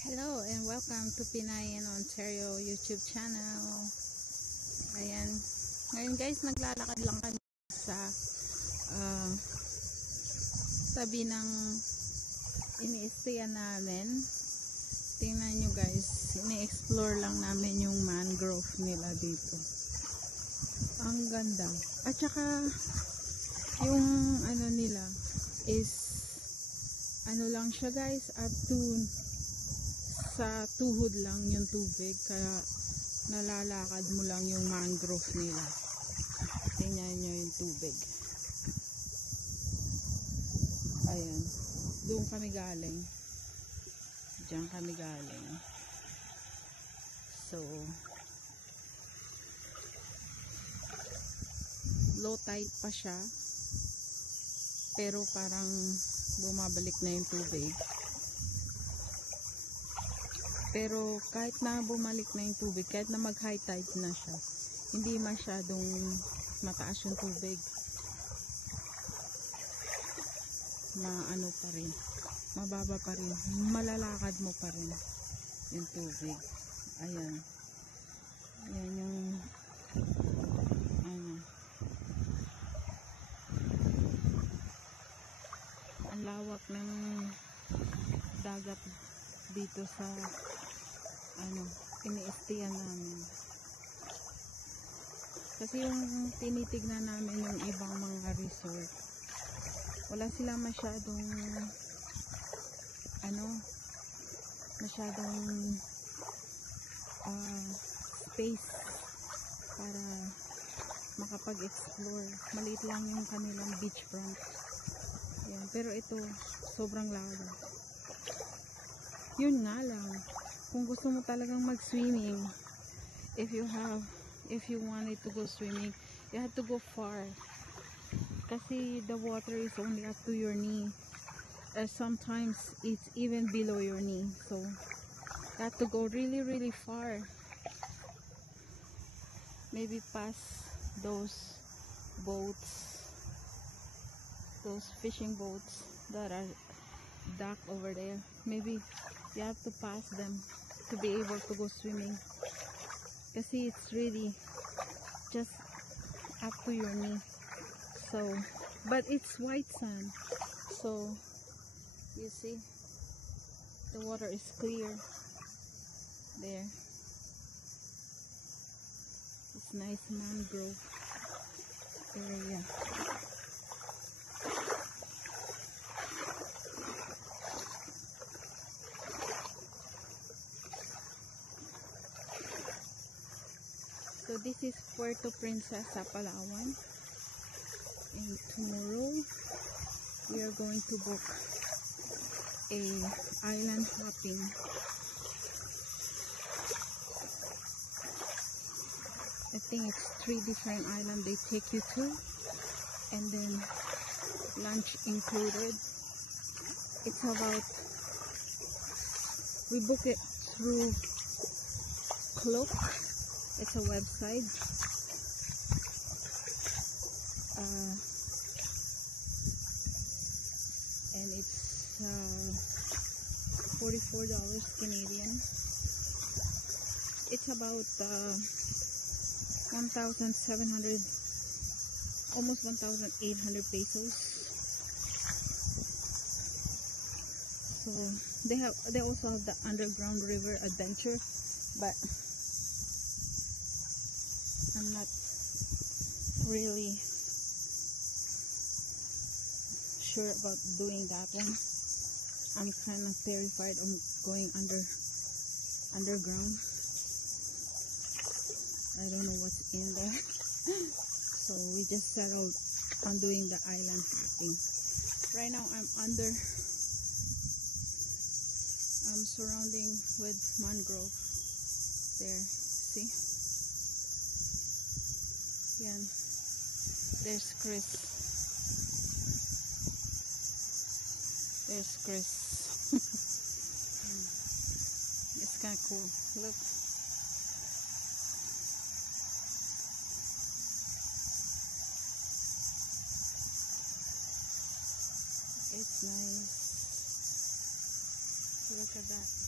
Hello and welcome to Pinay in Ontario YouTube channel. Ayan. Ngayon guys, naglalakad lang kami sa tabi ng ini-stayan namin. Tingnan nyo guys, ini-explore lang namin yung mangrove nila dito. Ang ganda. At saka yung ano nila is ano lang siya guys, up to sa tuhod lang yung tubig, kaya nalalakad mo lang yung mangrove nila. Tingnan nyo yung tubig. Ayan, doon kami galing, diyan kami galing. So low tide pa siya, pero parang bumabalik na yung tubig. Pero kahit na bumalik na yung tubig, kahit na mag high tide na siya, hindi masyadong mataas yung tubig. Maano pa rin, mababa pa rin, malalakad mo pa rin yung tubig. Ayan, ayan yung ano, ang lawak ng dagat dito sa ano, ini-stayan namin. Kasi yung tinitignan namin yung ibang mga resort, wala sila masyadong ano, masyadong space para makapag-explore. Maliit lang yung kanilang beachfront. Ayan. Pero ito sobrang lawak. Yun nga lang, kung gusto mo talagang mag-swimming, if you wanted to go swimming, you have to go far. Kasi the water is only up to your knee. Sometimes it's even below your knee. So you have to go really, really far. Maybe past those boats, those fishing boats that are docked over there. Maybe you have to pass them to be able to go swimming, kasi it's really just up to your knee. So but it's white sand, so you see the water is clear there. It's nice mangrove area. So this is Puerto Princesa, Palawan, and tomorrow we are going to book a island hopping. I think it's 3 different islands they take you to, and then lunch included. It's about, we book it through Klook. It's a website. And it's $44 Canadian. It's about 1,700, almost 1,800 pesos. So they also have the underground river adventure, but I'm not really sure about doing that one. I'm kind of terrified of going underground. I don't know what's in there. So we just settled on doing the island hopping. Right now I'm surrounding with mangrove there. See? Yan. There's Chris. There's Chris. It's kind of cool. Look. It's nice. Look at that.